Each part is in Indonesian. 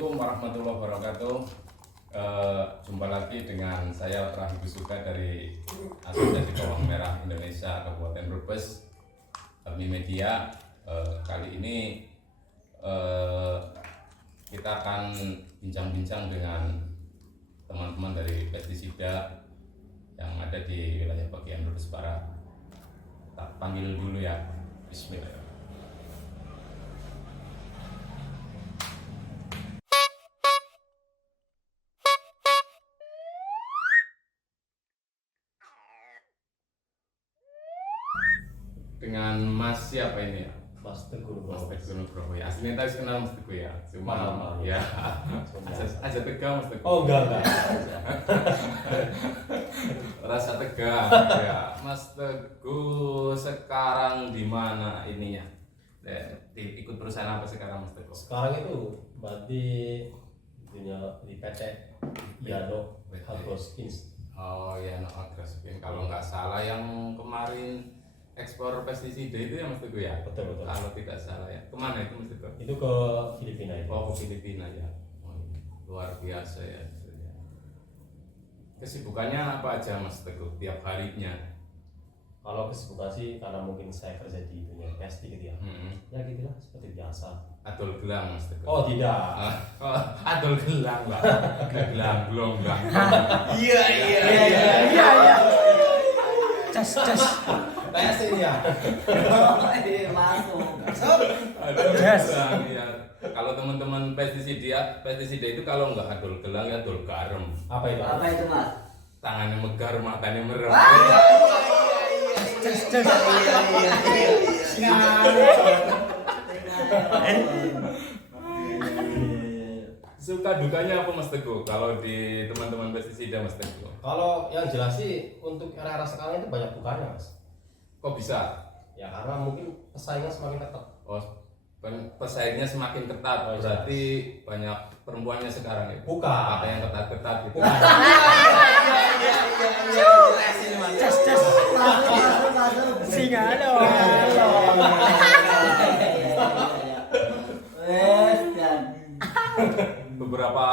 Assalamualaikum warahmatullahi wabarakatuh. Jumpa lagi dengan saya Rahim Suka dari Asosiasi Bawang Merah Indonesia Kabupaten Brebes, Kami Media. Kali ini kita akan bincang-bincang dengan teman-teman dari pestisida yang ada di wilayah bagian Brebes Barat. Tak panggil dulu ya. Bismillah. Dengan Mas siapa ini ya? Mas Teguh Mas Teguh Nugroho ya. Aslinya tadi kenal Mas Teguh ya. Cuma Malam. ya aja tegang Mas Teguh. Oh enggak. Rasa tegang ya. Mas Teguh sekarang di mana ininya? Ikut perusahaan apa sekarang Mas Teguh? Sekarang itu berarti di PT Yano Agrosins. Oh ya, no Agrosins. Kalau nggak salah yang kemarin ekspor pestisida itu ya Mas Teguh ya? Betul. Kalau tidak salah ya. Kemana itu Mas Teguh? Itu ke Filipina itu. Oh, ke Filipina ya. Oh, luar biasa ya. Kesibukannya apa aja Mas Teguh tiap harinya? Kalau kesibukan sih karena mungkin saya kerja di dunia pesti gitu ya. Ya gitulah seperti biasa. Adol gelang Mas Teguh. Oh tidak. Adol gelang lah. Gelang gelombang. Iya. Cas. Pesti ya. Masuk. Adol Yes. gelang ya. Kalau teman-teman pestisida itu kalau nggak adol gelang ya adol garam. Apa itu? Apa itu, Mas? Tangannya megar, matanya merah. Cas. Suka dukanya apa Mas Teguh kalau di teman-teman pestisida Mas Teguh? Kalau yang jelas sih untuk era-era sekarang itu banyak bukannya Mas. Kok bisa? Ya karena mungkin pesaingnya semakin ketat. Oh, pesaingnya semakin ketat, Oh, iya. berarti banyak perempuannya sekarang ya? Bukan. Apa yang ketat-ketat gitu? Cas. Masuk. Singa dong. Beberapa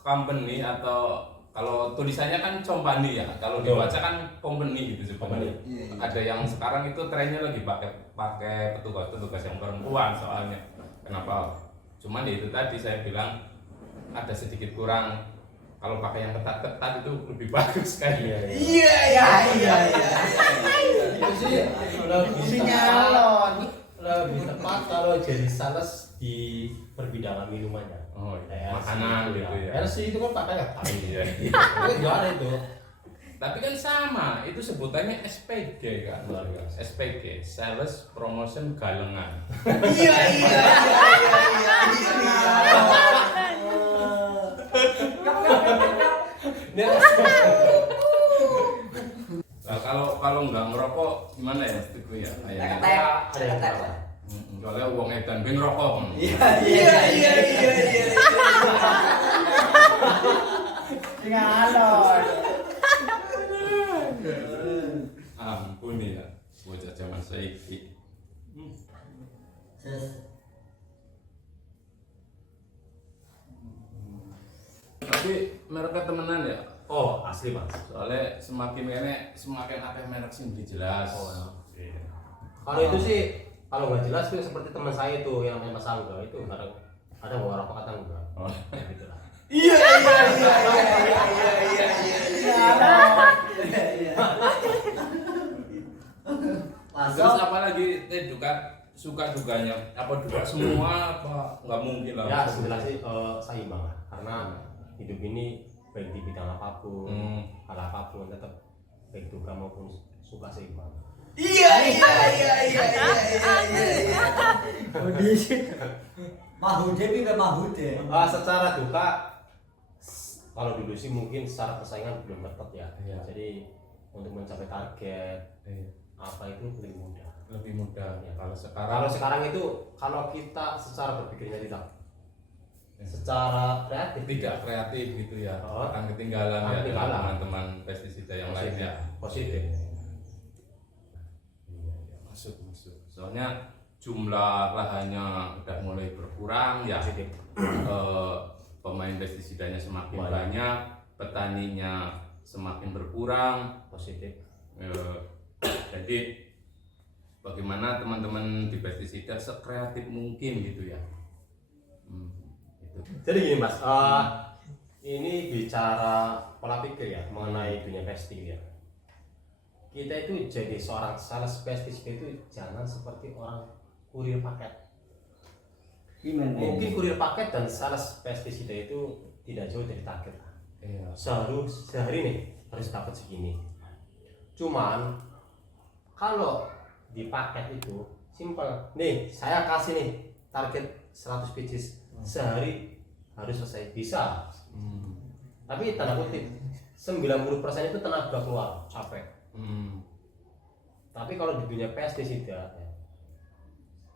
company atau kalau tulisannya kan company ya, kalau Betul. dibaca kan company gitu sebenarnya. Iya. Ada yang sekarang itu trennya lagi pakai petugas yang perempuan soalnya. Kenapa? Cuman ya itu tadi saya bilang ada sedikit kurang. Kalau pakai yang ketat-ketat itu lebih bagus kayaknya. Iya. Itu sih lebih Sinyalon. lebih tepat kalau jadi sales di perbidangan minumannya. Oh, Kayak makanan LC gitu ya. LC itu kan pakainya Iya. itu juara itu. Tapi kan sama, itu sebutannya SPG kan. Luar biasa. SPG, Sales Promotion Galengan. Iya. Nah, kalau nggak ngerokok gimana ya Mas Teguh ya? Kayaknya. Ada yang salah. Soalnya uang edan ben ngerokok. Iya. Sinyalon. Ampun ya, bocah zaman saiki. Tapi mereknya temenan ya. Oh, asli Mas. Soalnya semakin ini semakin akeh merek sing jelas. Iya. Kalau itu sih kalau nggak jelas tuh seperti teman saya itu yang namanya Mas Angga itu ada bawa rokok kata enggak. Oh. Ya, gitu lah. Iya. Terus Masuk. apa lagi juga suka duganya? Apa juga semua apa nggak mungkin lah? Ya sebenarnya sih seimbang lah karena hidup ini baik di bidang apapun, hal apapun tetap baik duka maupun suka seimbang. Iya. Mahude pindah mahude. Secara duka kalau dulu sih mungkin secara persaingan belum tepat ya. Iya. Jadi untuk mencapai target Iya. apa itu lebih mudah. Lebih mudah Ya. kalau sekarang. Kalau sekarang itu kalau kita secara berpikirnya tidak secara kreatif tidak kreatif gitu ya, Oh. akan ketinggalan ya dengan Ketinggalan. teman-teman pestisida yang lain ya. positif. Iya, masuk. Soalnya jumlah lahannya udah mulai berkurang ya, Positif. pemain pestisidanya semakin Banyak. banyak, petaninya semakin berkurang. Positif. Jadi bagaimana teman-teman di pestisida sekreatif mungkin gitu ya. Itu. Jadi gini Mas, ini bicara pola pikir ya mengenai dunia pesti ya. Kita itu jadi seorang sales pestisida itu jangan seperti orang kurir paket. Gimana? Mungkin kurir paket dan sales pestisida itu tidak jauh dari target. Iya. Sehari nih harus dapat segini. Cuman kalau di paket itu simpel. Nih, saya kasih nih target 100 pieces sehari harus selesai. Bisa. Tapi tanda kutip 90% itu tenaga keluar, capek. Tapi kalau di dunia pestisida ya,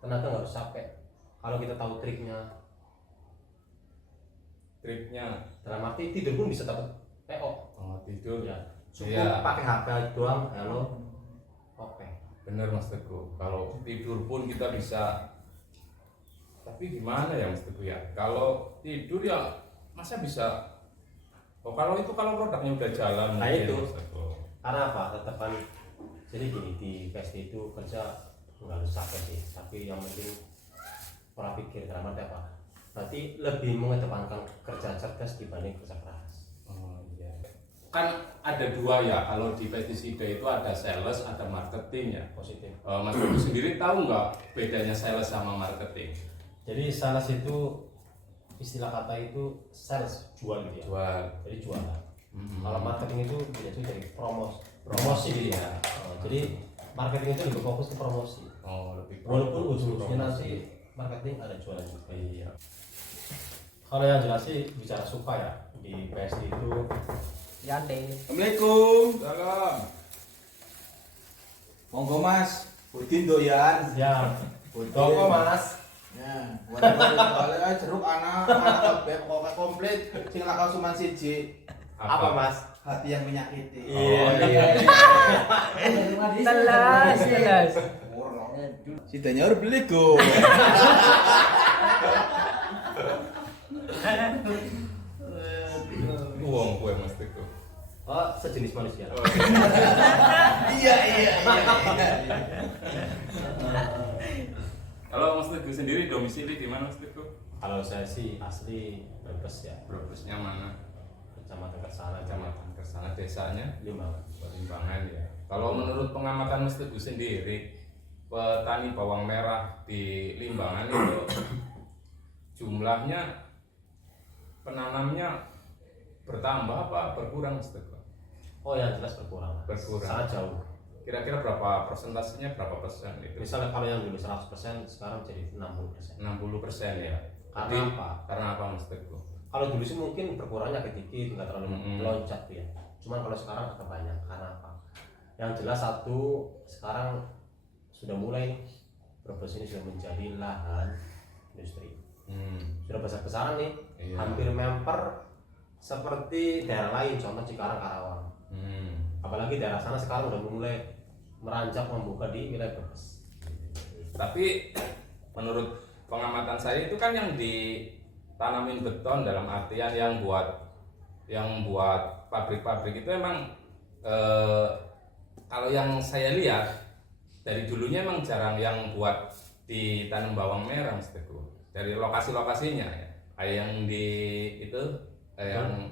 tenaga nggak harus capek. Kalau kita tahu triknya, dalam arti tidur pun bisa dapat PO. Oh, tidur Ya, cukup Iya. pakai HP doang, halo, oke. bener Mas Teguh. Kalau tidur pun kita bisa. Tapi gimana ya Mas Teguh ya? Kalau tidur ya masa bisa? Oh kalau produknya udah jalan Nah, mungkin, itu. Mas Teguh. Karena apa? Tetap kan. Jadi gini, di pesti itu kerja nggak harus capek sih, tapi yang penting pola pikir dalam arti apa? Berarti lebih mengedepankan kerja cerdas dibanding kerja keras. Oh iya. Kan ada dua ya, kalau di pestisida itu ada sales, ada marketing ya. Positif. Mas Teguh sendiri tahu nggak bedanya sales sama marketing? Jadi sales itu istilah kata itu sales, jual gitu ya. Jual. Jadi jualan. Mhm. Kalau marketing itu biasanya jadi promosi gitu ya. Jadi marketing itu lebih fokus ke promosi. Oh lebih. Walaupun ujung-ujungnya promosi. nanti marketing ada jualan juga. Iya. Kalau yang jelas sih bicara suka ya di PSD itu Yante. Assalamualaikum. Salam. Monggo Mas. Udin doyan. ya Udin. toko Mas. Ya, waduh, jeruk anak kabeh pokoke komplit sing lakal cuman siji. Apa Mas? Hati yang menyakiti. Iya. Telas, telas. Sidanya harus beli go. Uang kue Mas Teguh. Oh, sejenis manusia. Iya. Kalau Mas Teguh sendiri domisili di mana Mas Teguh? Kalau saya sih asli Brebes ya, Brebesnya mana? Kecamatan Kersana, Kecamatan Kersana, desanya Limbangan. Limbangan ya. Kalau menurut pengamatan Mas Teguh sendiri, petani bawang merah di Limbangan itu jumlahnya penanamnya bertambah apa berkurang Mas Teguh? Oh, yang jelas berkurang. Berkurang. Sangat jauh. Kira-kira berapa persentasenya, berapa persen itu? Misalnya kalau yang dulu 100% sekarang jadi 60%. 60% ya. Karena Jadi, apa? Karena apa Mas Teguh? Kalau dulu sih mungkin berkurangnya sedikit, nggak terlalu Mm-mm. meloncat tuh ya. Cuman kalau sekarang agak banyak. Karena apa? Yang jelas satu, sekarang sudah mulai Brebes ini sudah menjadi lahan industri. Sudah besar-besaran nih, Iya. hampir memper seperti daerah lain, contoh Cikarang, Karawang. Apalagi daerah sana sekarang udah mulai meranjak membuka di wilayah Brebes. Tapi menurut pengamatan saya itu kan yang ditanamin beton dalam artian yang buat pabrik-pabrik itu emang kalau yang saya lihat dari dulunya emang jarang yang buat ditanam bawang merah Mas Teguh. Dari lokasi-lokasinya ya. Kayak yang di itu yang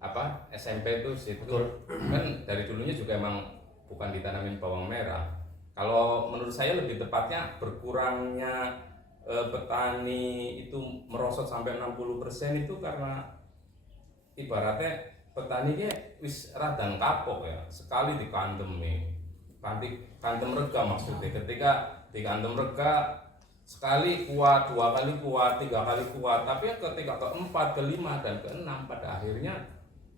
apa SMP itu situ kan dari dulunya juga emang bukan ditanamin bawang merah. Kalau menurut saya lebih tepatnya berkurangnya petani itu merosot sampai 60% itu karena ibaratnya petani wis radan kapok ya, sekali dikandemi kantem rega maksudnya. Ketika dikantem rega sekali kuat, 2 kali kuat, 3 kali kuat, tapi ketika keempat, kelima dan keenam pada akhirnya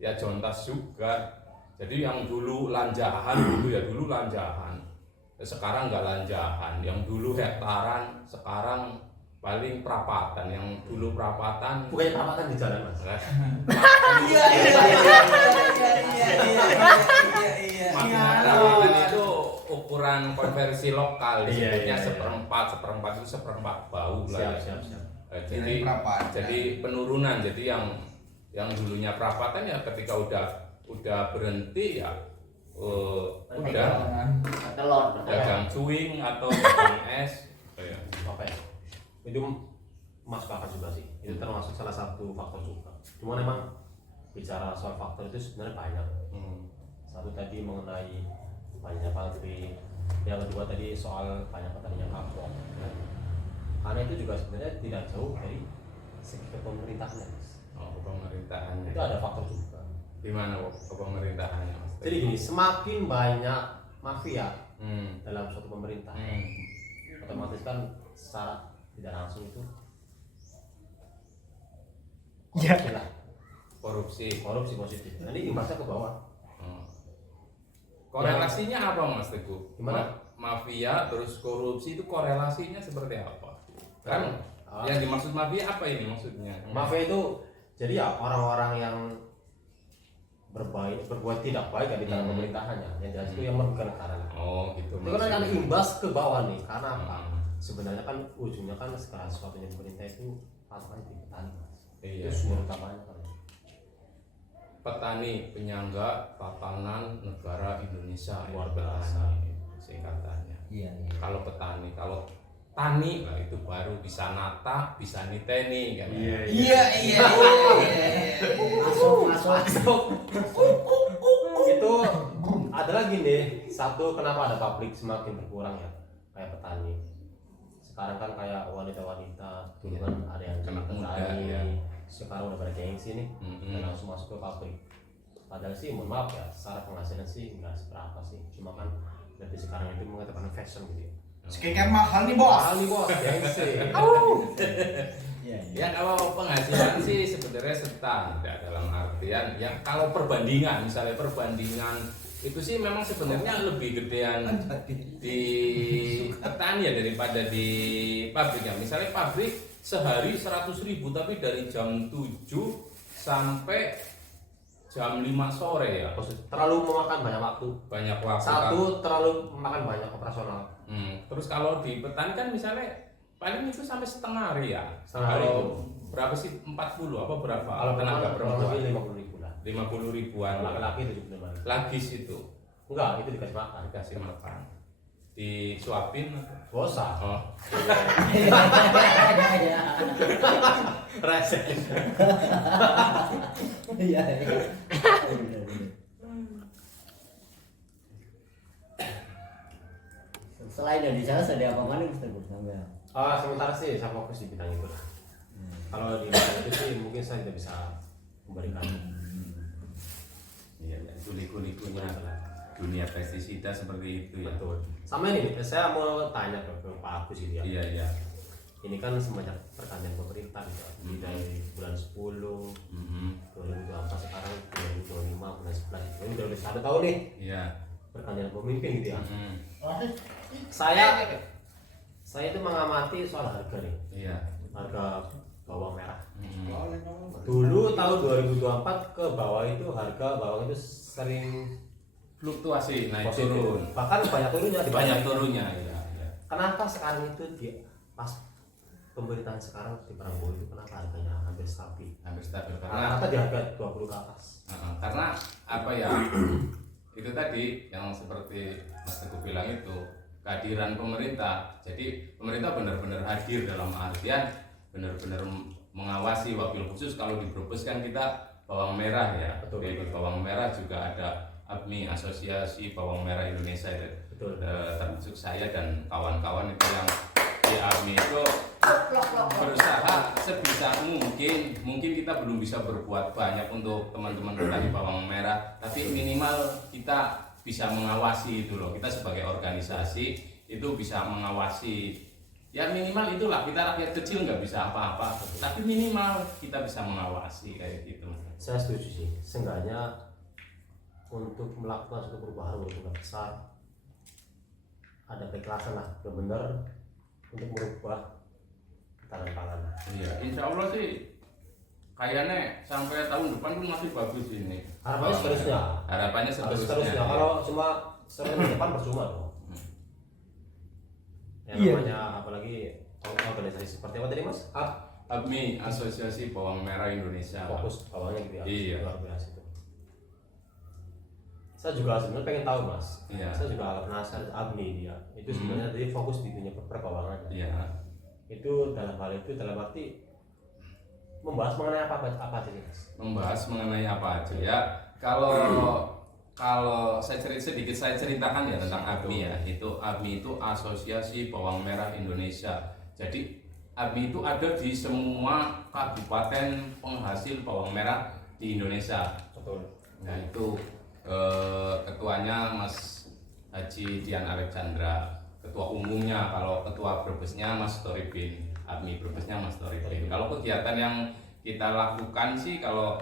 ya jontas juga. Jadi yang dulu lanjahan dulu lanjahan, sekarang nggak lanjahan. Yang dulu hektaran, sekarang paling perapatan. Yang dulu perapatan Bukannya perapatan di jalan Mas? Iya. Maksudnya perapatan itu ukuran konversi lokal Iya, disebutnya iya. seperempat itu seperempat bau lah. Siap. Jadi Perapatan. jadi penurunan, jadi yang dulunya perapatan ya ketika udah berhenti ya udah Telur. dagang cuing atau dagang es kayak Oke. Itu masuk akal juga sih. Itu termasuk salah satu faktor juga. Cuma memang bicara soal faktor itu sebenarnya banyak. Satu tadi mengenai banyak pabrik, yang kedua tadi soal banyak petani yang kapok. Karena itu juga sebenarnya tidak jauh dari segi kepemerintahan. pemerintahannya. Itu ada faktor juga. Gimana pemerintahannya? Mas? Jadi gini, semakin banyak mafia Hmm. dalam suatu pemerintah, otomatis kan secara tidak langsung itu Ya. korupsi lah. Korupsi. Korupsi positif. Nanti imbasnya ke bawah. Hmm. Korelasinya apa Mas Teguh? Gimana? Mafia terus korupsi itu korelasinya seperti apa? Kan yang dimaksud mafia apa ini maksudnya? Mafia itu jadi ya orang-orang yang berbuat tidak baik ya di dalam pemerintahannya. Yang jelas itu yang merugikan negara. Oh gitu. Itu kan akan imbas ke bawah nih. Karena apa? Hmm. Sebenarnya kan ujungnya kan segala sesuatunya pemerintah itu patokannya di petani. Iya. Itu sumber utamanya kan. Petani penyangga tatanan negara Indonesia Luar itu biasa. petani, singkatannya. Iya. Kalau petani, kalau tani lah itu baru bisa nata, bisa niteni kan. Iya. Masuk. Itu ada lagi nih, satu kenapa ada pabrik semakin berkurang ya, kayak petani sekarang kan kayak wanita-wanita dulu kan ada yang Anak jadi muda, petani, ya. sekarang udah pada gengsi nih dan langsung masuk ke pabrik. Padahal sih mohon maaf ya, secara penghasilan sih nggak seberapa sih, cuma kan lebih sekarang itu mengatakan fashion gitu ya. Skincare mahal nih bos. Mahal nih bos, gengsi. Ya kalau penghasilan sih sebenarnya standar dalam artian ya kalau perbandingan misalnya perbandingan itu sih memang sebenarnya lebih gedean di petani ya daripada di pabrik ya. Misalnya pabrik sehari 100.000 tapi dari jam 7 sampai jam 5 sore ya. Terlalu memakan banyak waktu. Banyak waktu. Satu, terlalu memakan banyak operasional. Terus kalau di petani kan misalnya paling itu sampai setengah hari ya. Setengah hari Kalau itu. berapa sih 40 apa berapa? Kalau tenaga perempuan lebih 50.000 lah. 50 ribuan Laki-laki 75.000. lagi situ Enggak, itu dikasih makan. dikasih makan disuapin Bosa. oh Rese. Iya. Selain dari sana ada apa mana Mister Gus? Sementara sih saya fokus di bidang itu. Kalau di bidang itu sih mungkin saya tidak bisa memberikan. iya kulit-kulitnya dunia pestisida seperti itu ya. Betul. Sama ini, saya mau tanya ke Pak Agus ini ya. Iya Ini kan semenjak pergantian pemerintah gitu. Dari bulan 10, 2024 sekarang 2025 bulan 11. Ini udah lebih 1 tahun nih iya pergantian pemimpin gitu ya. Mhm. Saya itu mengamati soal harga nih. iya Harga bawang merah. Mhm. Dulu tahun 2024 ke bawah itu harga bawang itu sering fluktuasi naik positif. turun Bahkan banyak turunnya di banyak turunnya ya. Kenapa sekarang itu pas pemerintahan sekarang di Prabowo itu kenapa harganya hampir stabil? Hampir stabil karena Rata-rata di harga 20 ke atas. karena apa ya itu tadi yang seperti Mas Teguh bilang itu kehadiran pemerintah. Jadi pemerintah benar-benar hadir dalam artian benar-benar mengawasi, wabil khusus kalau di Brebes kan kita bawang merah ya. Betul. Di bawang merah juga ada ABMI, Asosiasi Bawang Merah Indonesia. Betul. Termasuk saya dan kawan-kawan itu yang di ABMI itu berusaha sebisa mungkin kita belum bisa berbuat banyak untuk teman-teman petani bawang merah, tapi minimal kita bisa mengawasi itu loh. Kita sebagai organisasi itu bisa mengawasi, ya minimal itulah. Kita rakyat kecil nggak bisa apa-apa, tapi minimal kita bisa mengawasi kayak gitu. Saya setuju sih. Seenggaknya untuk melakukan suatu perubahan walaupun nggak besar, ada keikhlasan lah, benar-benar untuk merubah ketahanan pangan. Iya, insya Allah sih kayaknya sampai tahun depan pun masih bagus ini. Harapannya seterusnya. Harapannya Harus seterusnya. seterusnya. Kalau cuma seterusnya depan percuma dong. yang Iya. namanya apalagi organisasi seperti apa tadi Mas? ABMI, Asosiasi Bawang Merah Indonesia. Fokus bawahnya gitu ya. Iya. Luar biasa itu. Saya juga sebenarnya pengen tahu Mas. Iya. Saya juga agak penasaran ABMI dia. Itu sebenarnya tadi fokus di dunia perbawangan. Iya. Itu dalam hal itu dalam arti membahas mengenai apa aja sih Mas? Membahas mengenai apa aja ya. Kalau saya ceritakan ya tentang ABMI ya. Itu ABMI itu Asosiasi Bawang Merah Indonesia. Jadi ABMI itu ada di semua kabupaten penghasil bawang merah di Indonesia. Betul. Nah itu ketuanya Mas Haji Dian Alexandra, ketua umumnya. Kalau ketua Brebesnya Mas Toribin, ABMI Brebesnya Mas Toribin. Kalau kegiatan yang kita lakukan sih kalau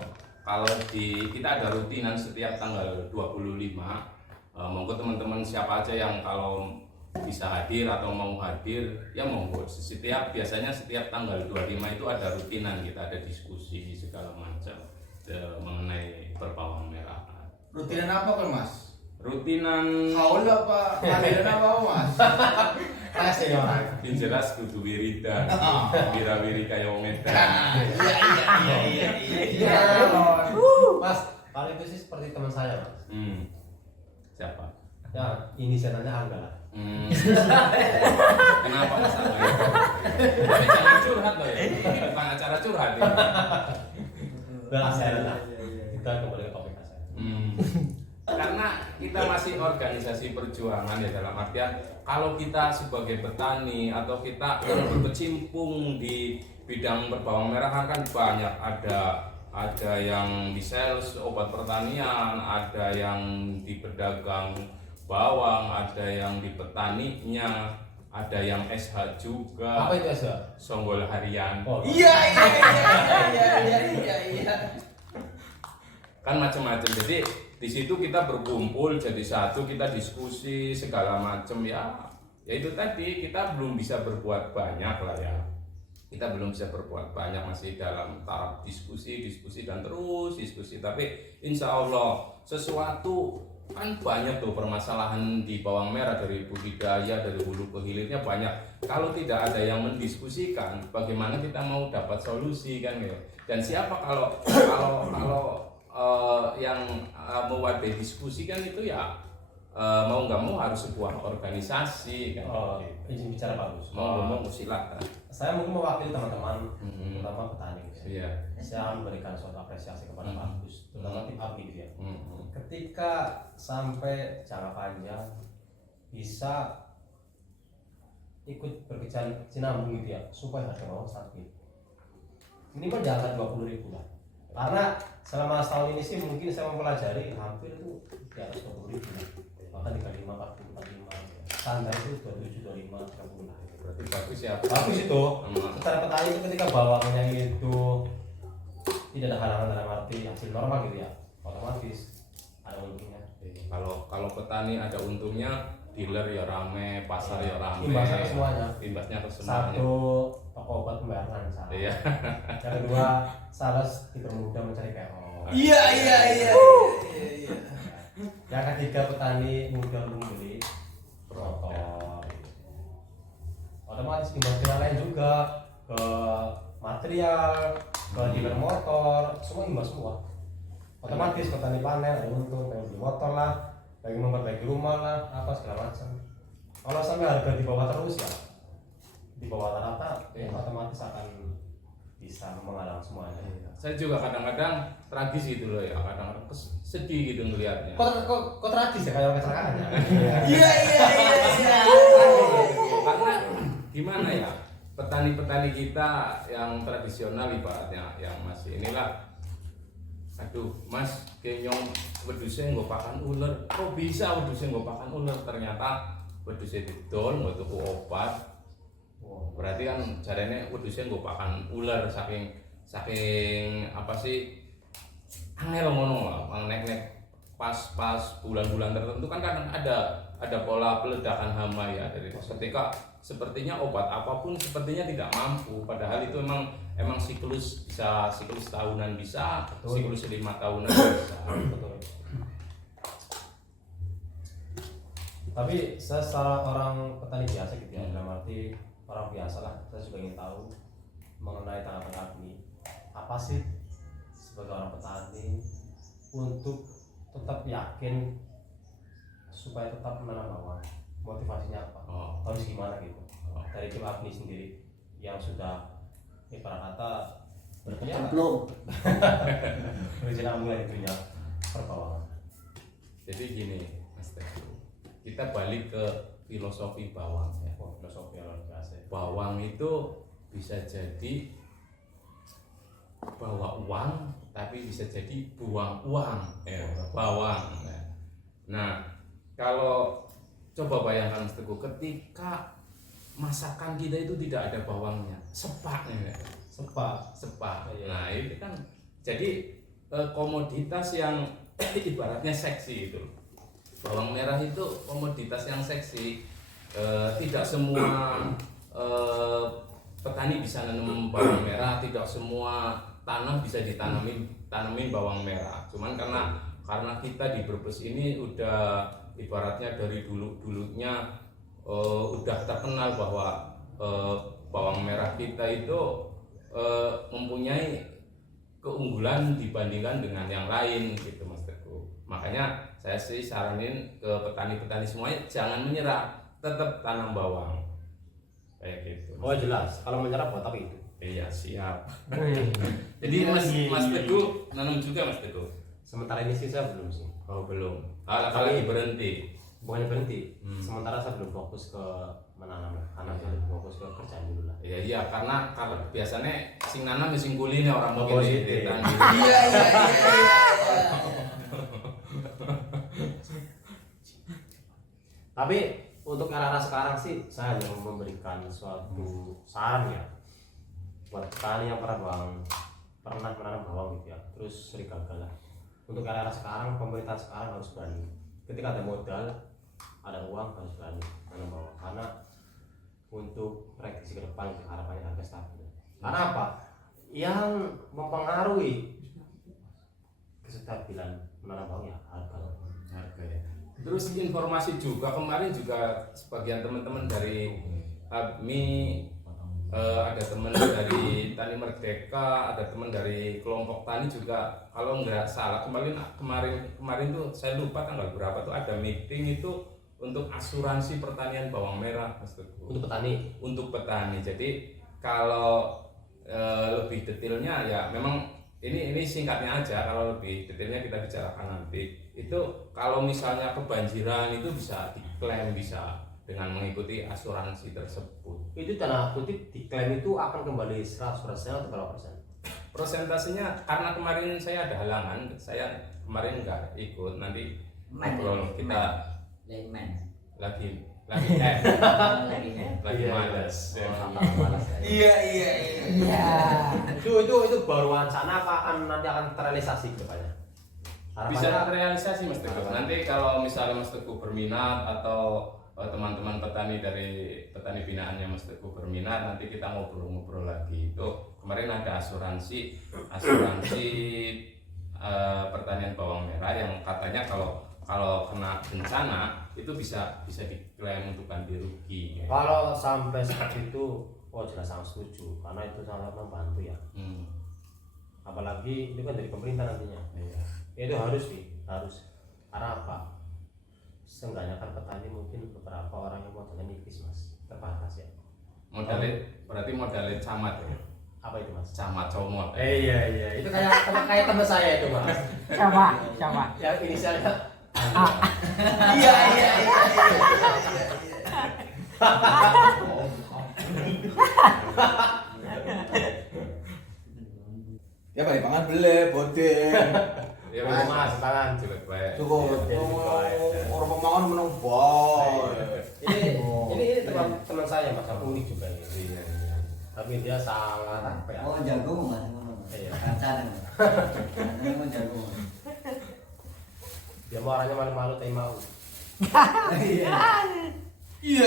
kita ada rutinan setiap tanggal 25. Monggo teman-teman siapa aja yang kalau bisa hadir atau mau hadir ya monggo. Biasanya setiap tanggal 25 itu ada rutinan, kita ada diskusi segala macam mengenai berbawang merah. Rutinan apa kan Mas? Rutinan Haul apa? Panggilan apa Mas? Rasanya orang. yang jelas kudu wiridan, wira-wiri kaya wong edan. Iya. Mas, kalau itu sih seperti teman saya Mas. Siapa? Ya, inisialnya Angga lah. Kenapa Mas Angga itu? Tapi jangan curhat loh ya. Ini bukan acara curhat ini. Udah saya lah. Kita kembali ke topik saya. Karena kita masih organisasi perjuangan ya, dalam artian kalau kita sebagai petani atau kita berkecimpung di bidang berbawang merah kan banyak, ada yang di sales obat pertanian, ada yang di pedagang bawang, ada yang di petaninya, ada yang SH juga. Apa itu Asa? Songgol harian. Oh, Iya. Kan macam-macam. Jadi di situ kita berkumpul jadi satu, kita diskusi segala macam ya. Ya itu tadi, kita belum bisa berbuat banyak lah ya. Kita belum bisa berbuat banyak, masih dalam taraf diskusi dan terus diskusi. Tapi insya Allah sesuatu kan banyak tuh permasalahan di bawang merah, dari budidaya, dari hulu ke hilirnya banyak. Kalau tidak ada yang mendiskusikan, bagaimana kita mau dapat solusi kan gitu. Dan siapa kalau yang mewadai diskusi kan itu ya mau nggak mau harus sebuah organisasi kan. Izin bicara bagus. Mau ngomong silakan. Saya mungkin mewakili teman-teman, terutama petani. Iya. Saya memberikan suatu apresiasi kepada Pak Agus, terutama tim ABMI gitu ya. Ketika sampai jangka panjang bisa ikut berkecimpung gitu ya, supaya harga bawang stabil. Minimal jangan 20.000 lah. Karena selama setahun ini sih mungkin saya mempelajari hampir tuh di atas 20.000 lah. Bahkan 35, 40, 45. Standar itu 27, 25, 30 lah. Berarti bagus ya. Bagus itu. Secara petani itu ketika bawangnya itu tidak ada halangan dalam arti hasil normal gitu ya, otomatis ada untungnya. Kalau petani ada untungnya, dealer ya rame, pasar ya rame. Imbasnya ke semuanya. Imbasnya ke semuanya. Satu, toko obat pembayaran salah. Iya. Yang kedua, sales dipermudah mencari PO. Iya. Yang ketiga, petani mudah membeli protor. Otomatis imbasnya lain juga ke material, ke dealer motor, semua imbas semua. Otomatis petani panen ada untung, pengen beli motor lah, pengen memperbaiki rumah lah, apa segala macam. Kalau sampai harga di bawah terus ya, di bawah rata, ya otomatis akan bisa menghalang semuanya. Saya juga kadang-kadang tragis gitu loh ya, kadang-kadang sedih gitu ngelihatnya. Kok tragis ya kayak kecelakaan ya? Iya. Karena gimana ya, petani-petani kita yang tradisional ibaratnya, yang masih inilah, aduh mas kenyong wedusnya nggak pakan ular, kok bisa wedusnya nggak pakan ular, ternyata wedusnya didol nggak tuku obat. Berarti kan caranya wedusnya nggak pakan ular, saking apa sih angel ngono lah, nek pas bulan-bulan tertentu kan kadang ada pola peledakan hama ya, dari ketika sepertinya obat apapun sepertinya tidak mampu, padahal itu emang siklus tahunan bisa, siklus 5 tahunan bisa. Betul. Tapi saya secara orang petani biasa gitu ya, dalam arti orang biasa lah, saya juga ingin tahu mengenai tanggapan Agni. Apa sih sebagai orang petani untuk tetap yakin supaya tetap menanam bawang? Motivasinya apa? Harus gimana gitu? Dari tim Agni sendiri yang sudah ibarat kata Berkecemplung. original mulai itunya perbawangan. Jadi gini Mas Teguh, kita balik ke filosofi bawang ya. Filosofi yang luar biasa. Bawang itu bisa jadi bawa uang, tapi bisa jadi buang uang ya, bawang. Nah, kalau coba bayangkan Mas Teguh, ketika masakan kita itu tidak ada bawangnya, sepak ya. Sepak. Iya. Nah, itu kan jadi komoditas yang ibaratnya seksi itu. Bawang merah itu komoditas yang seksi. Tidak semua petani bisa nanam bawang merah, tidak semua tanah bisa tanamin bawang merah. Cuman karena kita di Brebes ini udah ibaratnya dari dulunya udah terkenal bahwa bawang merah kita itu mempunyai keunggulan dibandingkan dengan yang lain gitu Mas Teguh. Makanya saya sih saranin ke petani-petani semuanya jangan menyerah, tetap tanam bawang kayak gitu. Oh jelas, kalau menyerap buat apa itu? Iya siap. Jadi Mas Teguh nanam juga Mas Teguh? Sementara ini sih saya belum sih. Oh belum. Apalagi berhenti. Bukannya berhenti. Sementara saya belum fokus ke menanam karena saya lebih fokus ke kerjaan dulu lah. Iya karena kalau biasanya sing nanam sing kuline orang mau Positif. Iya. Tapi untuk era-era sekarang sih saya hanya memberikan suatu saran ya buat petani yang pernah menanam bawang gitu ya, terus sering gagal lah. Untuk era-era sekarang, pemerintah sekarang harus berani. Ketika ada modal, ada uang, harus berani menanam bawang. Karena untuk prediksi ke depan harapannya harga stabil. Karena apa? Yang mempengaruhi kestabilan menanam bawang ya harga ya. Terus informasi juga kemarin juga sebagian teman-teman dari ABMI, ada teman dari Tani Merdeka, ada teman dari kelompok tani juga. Kalau nggak salah kemarin tuh saya lupa tanggal berapa tuh ada meeting itu untuk asuransi pertanian bawang merah Mas Teguh. Untuk petani. Jadi kalau lebih detailnya ya memang ini singkatnya aja, kalau lebih detailnya kita bicarakan nanti. Itu kalau misalnya kebanjiran itu bisa diklaim bisa dengan mengikuti asuransi tersebut. Itu tanda kutip diklaim itu akan kembali 100% atau berapa persen? Persentasenya karena kemarin saya ada halangan, saya kemarin nggak ikut, nanti ngobrol kita lagi malas. Iya. Itu baru wacana apa nanti akan terrealisasi ke depannya? Bisa terrealisasi Mas Teguh. Nanti kalau misalnya Mas Teguh berminat atau teman-teman petani dari petani binaannya Mas Teguh berminat, nanti kita ngobrol-ngobrol lagi. Itu kemarin ada asuransi pertanian bawang merah yang katanya kalau kena bencana itu bisa diklaim untuk ganti rugi. Kalau sampai seperti itu, jelas sangat setuju karena itu sangat membantu ya. Apalagi itu kan dari pemerintah nantinya. Iya. Itu harus. Karena apa? Seenggaknya kan petani mungkin beberapa orang yang modalnya nipis Mas, terbatas ya. Berarti modalnya camat ya. Apa itu Mas? Camat comot. Iya. Itu kayak teman saya itu Mas. Coba. Yang inisialnya Iya. Ya baik pangan beli bodeng. Ya Mas, tangan. jelek baik. Cukup. Orang pemangan menang boy. Ini teman saya Mas, unik juga ya. Iya. Tapi dia sangat apa ya? Oh jago Mas. Iya. Kacan. Mau jago. Dia mau orangnya malu-malu tapi mau. Iya.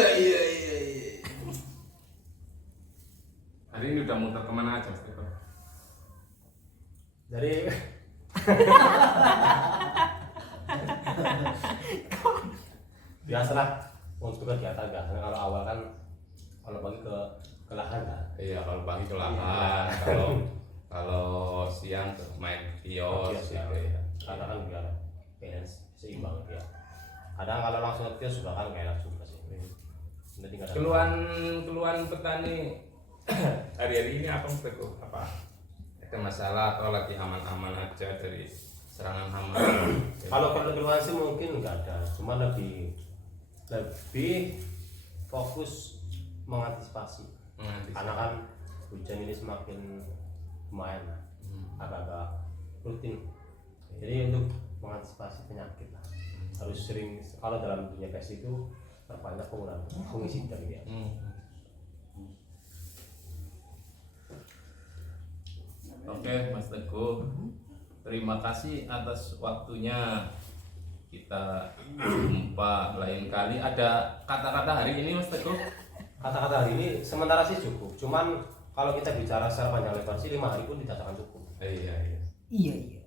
Hari ini udah muter kemana aja Mas Teguh? Jadi biasalah untuk kegiatan biasanya kalau awal kan kalau pagi ke lahan kan. Iya, kalau pagi ke lahan, kalau siang ke main kios Kios, gitu ya. ya. Karena kan biar balance seimbang ya. Kadang kalau langsung ke kios juga kan nggak enak juga sih. Nanti nggak ada- Keluhan petani hari-hari ini apa Mas Teguh? Apa ada masalah atau lagi aman-aman aja dari serangan hama? Kalau keluhan sih mungkin nggak ada, cuma lebih fokus mengantisipasi. Karena kan hujan ini semakin lumayan lah, agak-agak rutin. Jadi untuk mengantisipasi penyakit lah, harus sering. Kalau dalam dunia pes itu terbanyak penggunaan fungisida gitu ya. Oke, Mas Teguh, terima kasih atas waktunya. Kita jumpa lain kali. Ada kata-kata hari ini, Mas Teguh? Kata-kata hari ini sementara sih cukup. Cuman kalau kita bicara secara panjang lebar sih 5 hari pun tidak akan cukup. Iya, iya. Iya iya.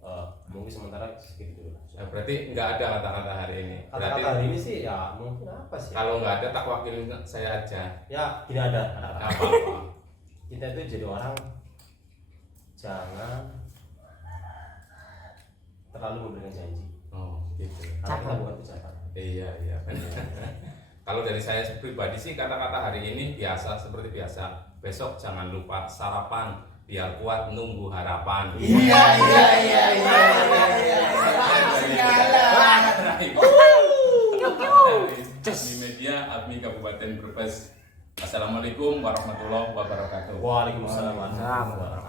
Mungkin sementara segitu dulu. Nah, berarti nggak ada kata-kata hari ini. Berarti Kata-kata hari ini sih ya mungkin apa sih? kalau nggak ada tak wakilin saya aja. Ya gini ada kata-kata. Apa-apa. Kita itu jadi orang jangan terlalu memberikan janji. Oh, gitu. Karena kita bukan pejabat. Iya, iya. Kalau dari saya pribadi sih kata-kata hari ini biasa seperti biasa. Besok jangan lupa sarapan biar kuat nunggu harapan. Iya. Admi Media, Admi Kabupaten Brebes. Assalamualaikum warahmatullahi wabarakatuh. Waalaikumsalam warahmatullahi wabarakatuh.